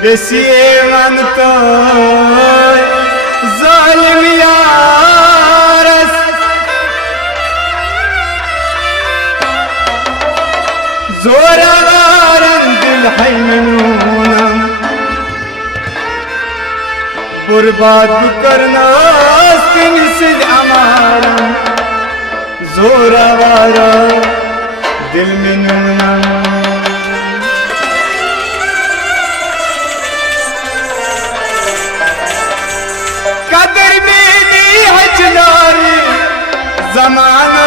Besiyevan toy zalim yaras zoraran dil haymunam बर्बाद करना सिंसिद हमारा जोरावारा दिल में नूना कदर में दी हजलारी जमाना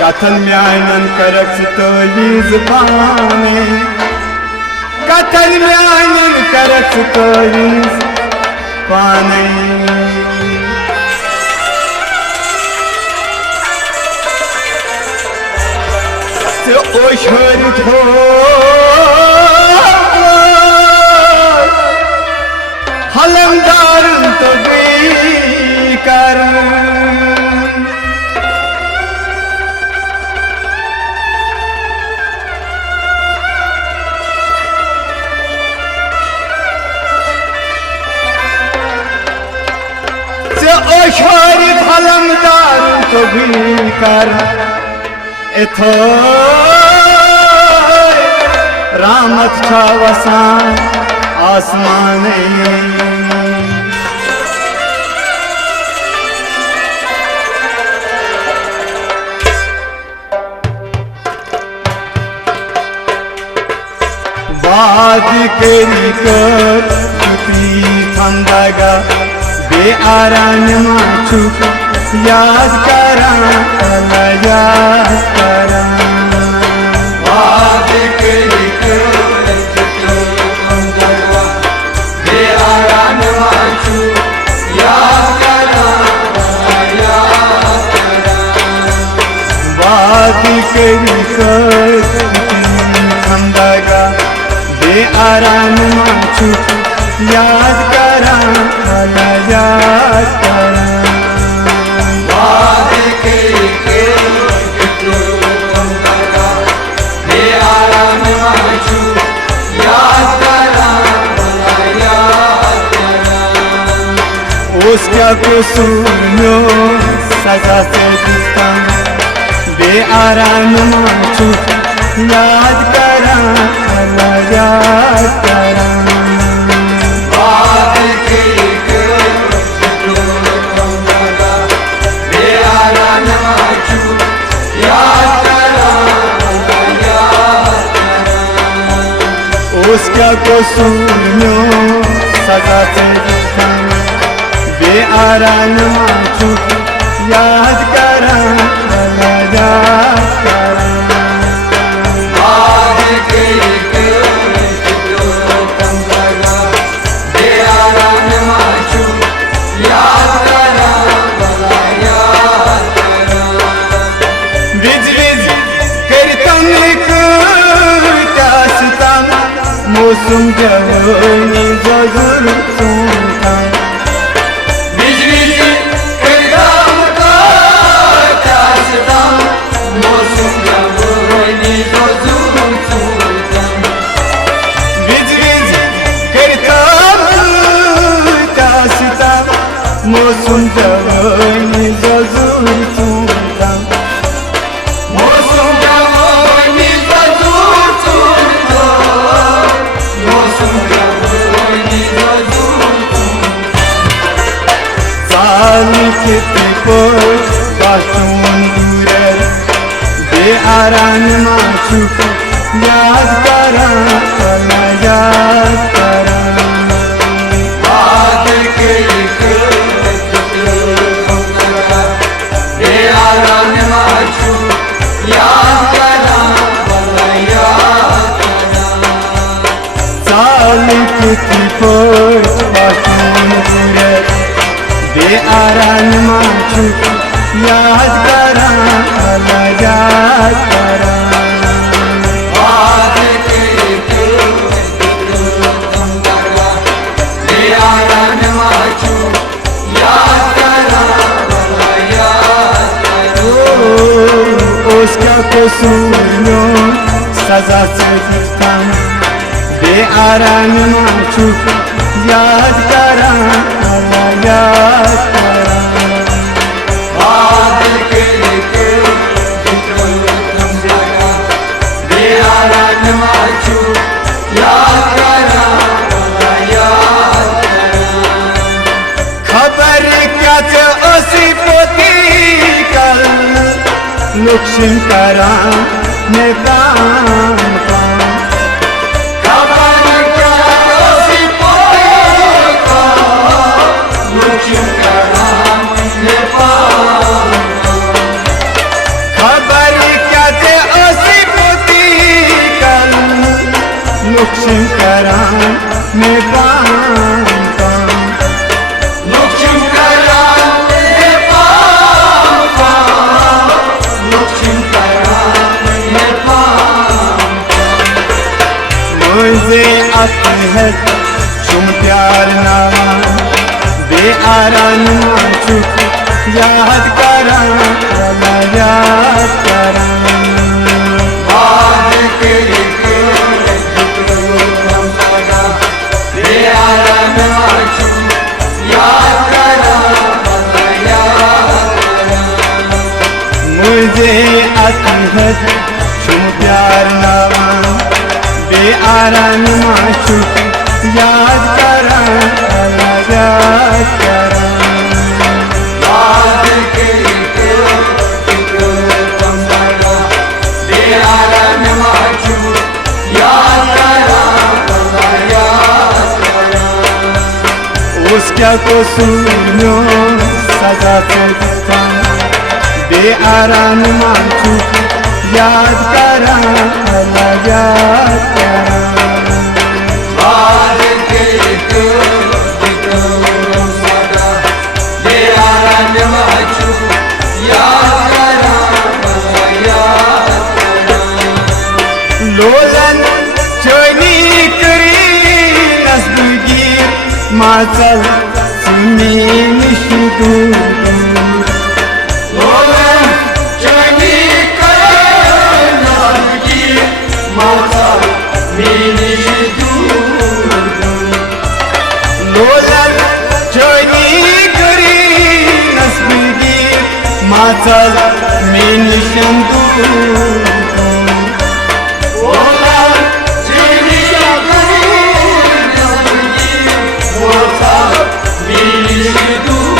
कथन में आयनन करक तो ये ज़बाने कथन में आनंद करक कोई पाने तो ओशर थो हलमदार तो बेकार ओशोरी फलमदार तो भी कर इथो रामत छा वसान आसमाने बात करी कर तुती थंदागा बे आराम माचू याद करा याद करा बात करी बे आराम माचू याद करा बात करी हमदागा बे आराम माचू याद करा याद करा बात करी बे आराम माचू याद करा उसका कुसूर सजा से दिखता बे आराम माचू याद करा याद करा उसका कसूर सजा से दिखा बे आराम माचू याद करा याद करा बे आराम माचू याद करा बिज बिज करतम मौसम जवानी जरूर सुनता बिज बिज करतम काशता मौसम जवानी जरूर सुनता बिज बिज करतम काशता मौसम जवानी जरूर सुनता कितने को बातों दूर बे आराम माचू याद करा याद करा बात करी बे आराम माचू याद करा साल कितने को बातों दूर बे आराम माचू याद करा याद करा बात करी बे आराम माचू याद करा उसका कसूर सजा से दिखतां बेआराम माचू याद करा अल्लाह याद करा बाद के जिक्र तुम लगा बेआराम माचू याद करा अल्लाह याद करा खबर क्या चे ओसी पोती कल लुक्शिन करा ने काम खबर क्या ओसी पोती कल लुक्शिन करा ने पाम खबर क्या चे ओसी पोती कल लुक्शिन करा ने काम लुक्शिन करा ने पाम लुक्शिन करा ने पाम मुझे अपने चुम प्यार नामा बेआराम माचू याद करा अल्लाह याद करा बाद के जिक्र तुम लगा बेआराम माचू याद करा अल्लाह याद करा मुझे अपने चुम प्यार नामा बेआराम माचू याद करा अल्लाह याद करा बाद के जिक्र तुम लगा बेआराम माचू याद करा अल्लाह याद करा उसका कसूर सजा से दिखता बेआराम माचू याद करा अल्लाह याद करा बाद के जिक्र तुम लगा बेआराम माचू याद करा अल्लाह याद करा लोलन चोनी करी नस्बगीर माचल सुनी निशुदू लोलन चनी करे नागी माता मीनिश दूर लोलन चोनी करी नस्बगीर माचल मेनी शंदू लोलन चनी करे नागी माता मीनिश दूर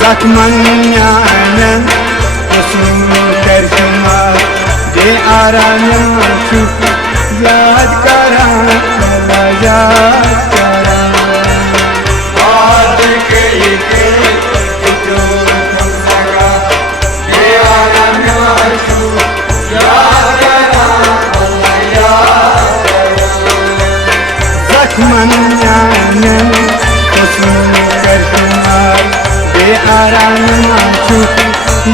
जख्मन्यान कसूर कर शुमा बेआराम माचू याद करा अल्लाह याद करा बाद के जिक्र तुम लगा बेआराम माचू याद करा अल्लाह याद करा जख्मन्यान कसूर कर शुमा बेआराम माचू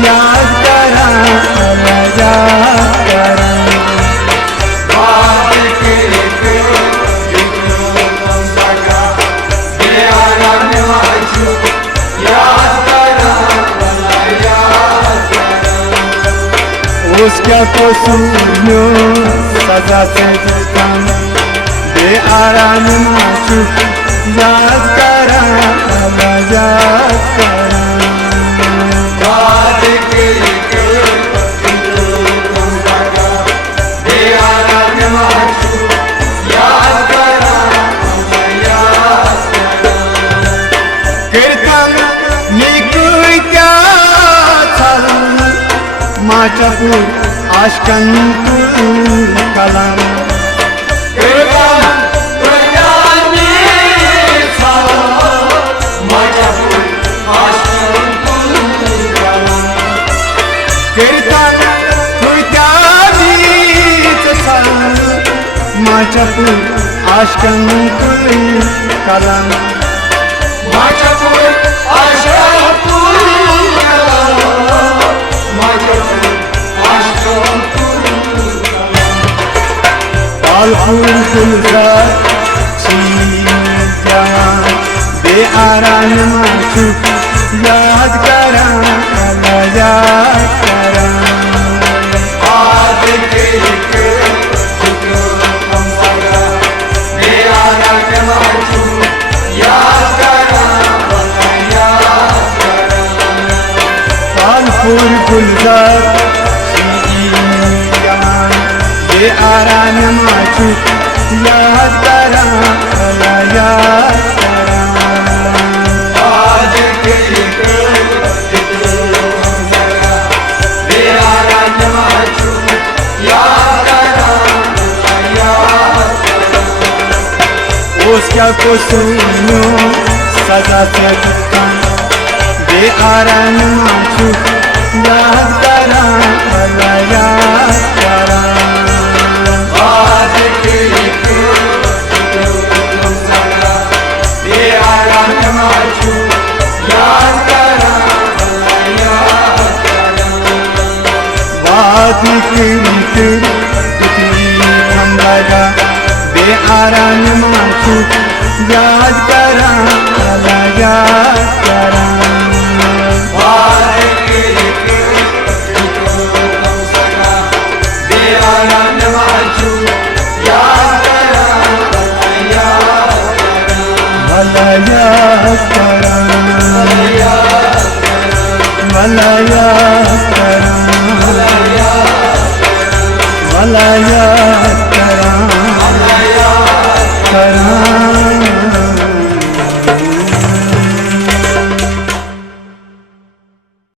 याद करा अल्लाह याद करा बाद के जिक्र तुम लगा बेआराम माचू याद करा अल्लाह याद करा उसका कसूर सजा से दिखता बेआराम माचू याद करा अल्लाह याद करा बाद के जिक्र तुम लगा बेआराम माचू याद करा अल्लाह याद करा कीर्तन निकुई क्या छल माचपुर आशकन कलम कीर्तन प्रयानी सा माचापुर आश्रम कलम कीर्तन छल माचपुर आशकन कलम माचापुर आश्रम कलम माचापुर आश्रम पालपुर गुलजार चीन जवान बेआराम माचू याद करा अल्लाह याद करा बाद बेआरामाचू याद करा मला याद करा आज केली जरा बेआरामाचू याद करा उसका कुसुनो सजा से दुखा बेआरामाचू याद करा मला याद करा आज केली जरा बेआरामाचू याद करा बात केली तुझी थांबायला बेआरामाचू याद करा मला याद करा आज केली बेआरामाचू याद करा मला याद करा मला याद करा मला याद करा करा